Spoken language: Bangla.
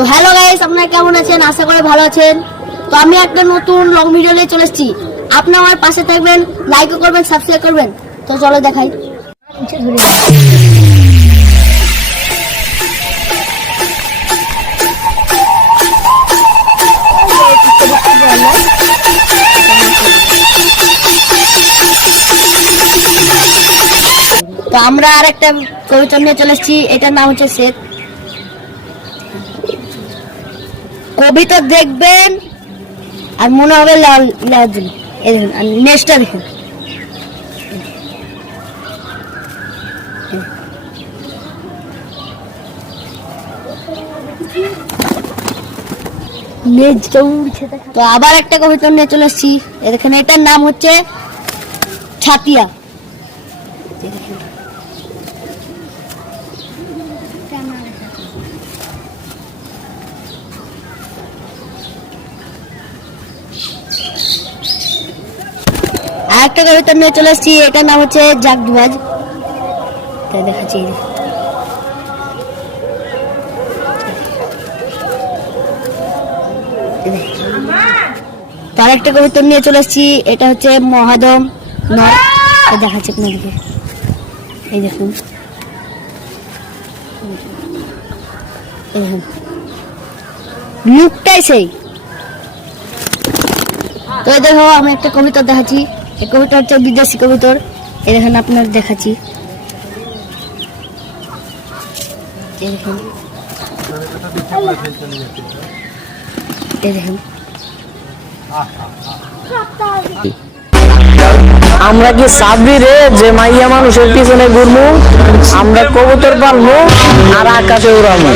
তো হ্যালো গাইস, আপনারা কেমন আছেন? আশা করি ভালো আছেন। তো আমি একটা নতুন লং ভিডিও নিয়ে চলে এসেছি। আপনারা আমার পাশে থাকবেন, লাইকও করবেন, সাবস্ক্রাইব করবেন। তো চলো দেখাই। তো আমরা আর একটা কবিতা নিয়ে চলে এসেছি, এটার নাম হচ্ছে শেখ। কবিতা দেখবেন আর মনে হবে লাল লাল। এই দেখুন, আর নেক্সটটা দেখুন। তো আবার একটা কবিতা নিয়ে চলে এসেছি, এখানে এটার নাম হচ্ছে ছাতিয়া। আর একটা কবিতা নিয়ে চলে এসেছি, এটার নাম হচ্ছে জাগদুবাজ। দেখাচ্ছি, তার একটা কবিতা নিয়ে চলে এসেছি, এটা হচ্ছে মহাদম নয়। দেখাচ্ছি আপনাদেরকে, এই দেখুন, লুকটাই সেই। তো এই দেখো, আমি একটা কবিতা দেখাচ্ছি। এই কবিতা হচ্ছে বিদেশি কবিতর। এই দেখেন, আপনার দেখাচ্ছি, এই দেখুন, এই দেখুন। আমরা কি সাবরি রে যে মাইয়া মানুষের পিছনে ঘুরবো, আমরা কবুতর পালবো আর আকাশে উড়াবো।